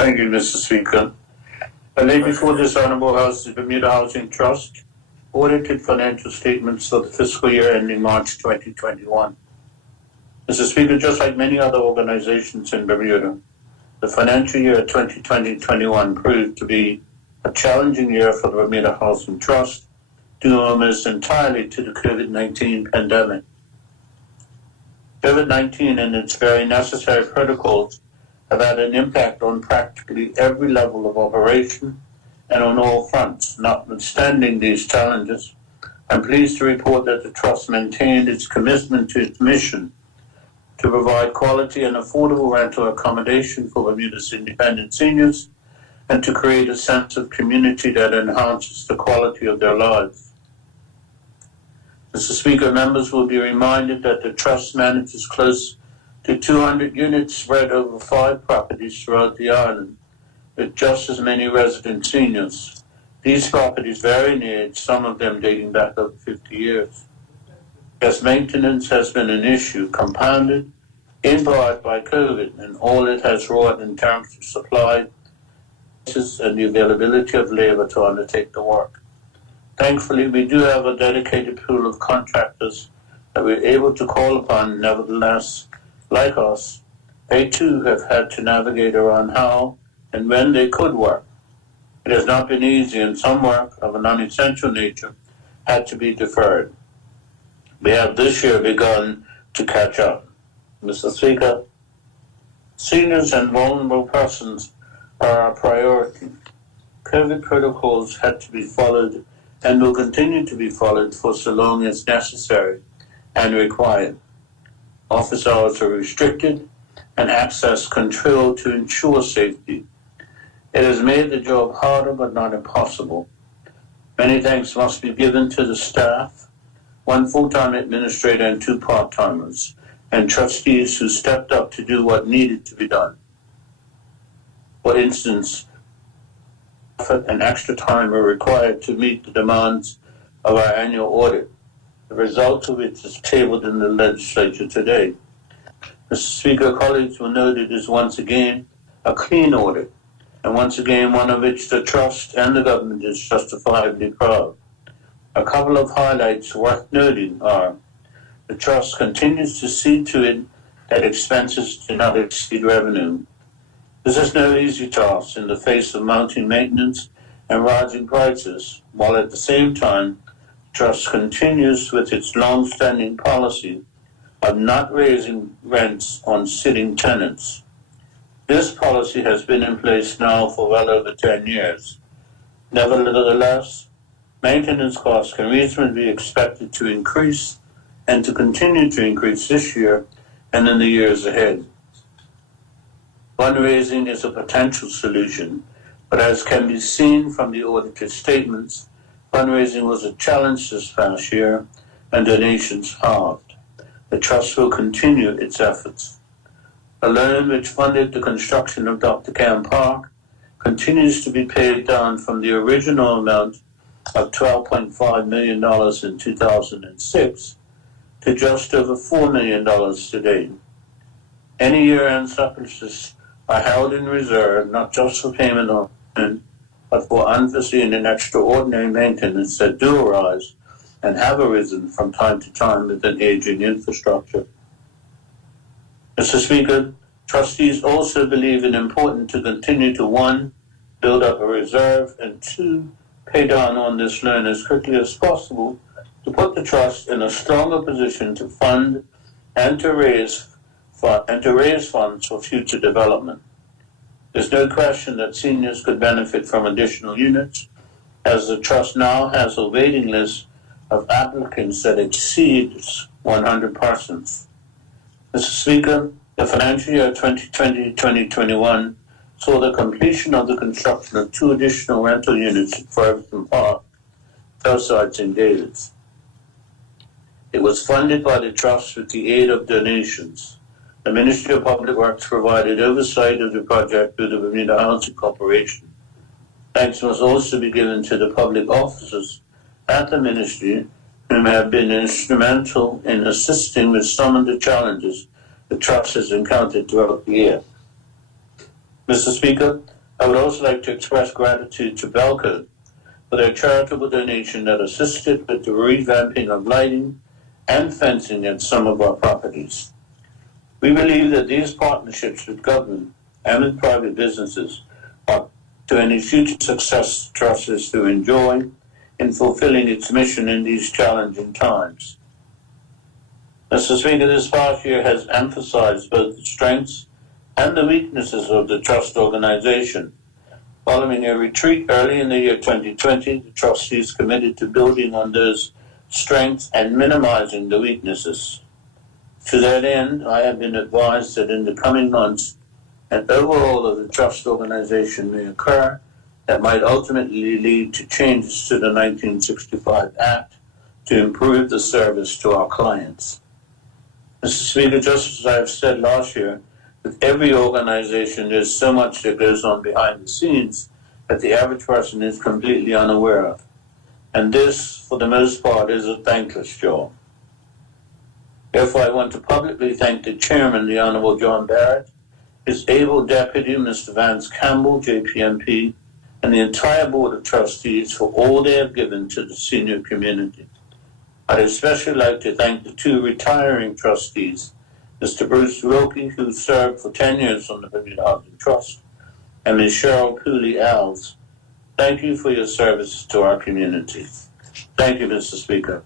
Thank you, Mr. Speaker. I lay before this Honourable House the Bermuda Housing Trust audited financial statements for the fiscal year ending March 2021. Mr. Speaker, just like many other organizations in Bermuda, the financial year 2020-21 proved to be a challenging year for the Bermuda Housing Trust, due almost entirely to the COVID-19 pandemic. COVID-19 and its very necessary protocols have had an impact on practically every level of operation and on all fronts. Notwithstanding these challenges, I'm pleased to report that the Trust maintained its commitment to its mission to provide quality and affordable rental accommodation for Bermuda's independent seniors and to create a sense of community that enhances the quality of their lives. Mr. Speaker, members will be reminded that the Trust manages close to 200 units spread over 5 properties throughout the island, with just as many resident seniors. These properties vary in age, some of them dating back over 50 years. As maintenance has been an issue, compounded in part by COVID and all it has wrought in terms of supply and the availability of labor to undertake the work. Thankfully, we do have a dedicated pool of contractors that we're able to call upon. Nevertheless, like us, they too have had to navigate around how and when they could work. It has not been easy, and some work of a non-essential nature had to be deferred. We have this year begun to catch up. Mr. Speaker, seniors and vulnerable persons are our priority. COVID protocols had to be followed and will continue to be followed for so long as necessary and required. Office hours are restricted and access controlled to ensure safety. It has made the job harder but not impossible. Many thanks must be given to the staff, 1 full-time administrator and 2 part-timers, and trustees who stepped up to do what needed to be done. For instance, effort and extra time are required to meet the demands of our annual audit, the result of which is tabled in the legislature today. Mr. Speaker, colleagues will note it is once again a clean audit, and once again one of which the Trust and the government is justifiably proud. A couple of highlights worth noting are: the Trust continues to see to it that expenses do not exceed revenue. This is no easy task in the face of mounting maintenance and rising prices, while at the same time, the Trust continues with its long-standing policy of not raising rents on sitting tenants. This policy has been in place now for well over 10 years. Nevertheless, maintenance costs can reasonably be expected to increase and to continue to increase this year and in the years ahead. Fundraising is a potential solution, but as can be seen from the audited statements, fundraising was a challenge this past year and donations halved. The Trust will continue its efforts. A loan which funded the construction of Dr. Camp Park continues to be paid down from the original amount of $12.5 million in 2006 to just over $4 million today. Any year-end surpluses are held in reserve, not just for payment on rent, but for unforeseen and extraordinary maintenance that do arise and have arisen from time to time with an aging infrastructure. Mr. Speaker, trustees also believe it important to continue to 1, build up a reserve, and 2, pay down on this loan as quickly as possible to put the Trust in a stronger position to fund and to raise funds for future development. There's no question that seniors could benefit from additional units, as the Trust now has a waiting list of applicants that exceeds 100 persons. Mr. Speaker, the financial year 2020-2021 saw the completion of the construction of 2 additional rental units at Ferguson Park, Hillsides and Davids. It was funded by the Trust with the aid of donations. The Ministry of Public Works provided oversight of the project through the Bermuda Housing Corporation. Thanks must also be given to the public officers at the Ministry who have been instrumental in assisting with some of the challenges the Trust has encountered throughout the year. Mr. Speaker, I would also like to express gratitude to Belco for their charitable donation that assisted with the revamping of lighting and fencing at some of our properties. We believe that these partnerships with government and with private businesses are to any future success the Trust is to enjoy in fulfilling its mission in these challenging times. Mr. Speaker, this past year has emphasized both the strengths and the weaknesses of the Trust organization. Following a retreat early in the year 2020, the trustees committed to building on those strengths and minimizing the weaknesses. To that end, I have been advised that in the coming months, an overhaul of the Trust organization may occur that might ultimately lead to changes to the 1965 Act to improve the service to our clients. Mr. Speaker, just as I've said last year, with every organization, there's so much that goes on behind the scenes that the average person is completely unaware of. And this, for the most part, is a thankless job. Therefore, I want to publicly thank the chairman, the Honorable John Barrett, his able deputy, Mr. Vance Campbell, JPMP, and the entire Board of Trustees for all they have given to the senior community. I'd especially like to thank the two retiring trustees, Mr. Bruce Wilkie, who served for 10 years on the Bermuda Housing Trust, and Ms. Cheryl Cooley-Alves. Thank you for your service to our community. Thank you, Mr. Speaker.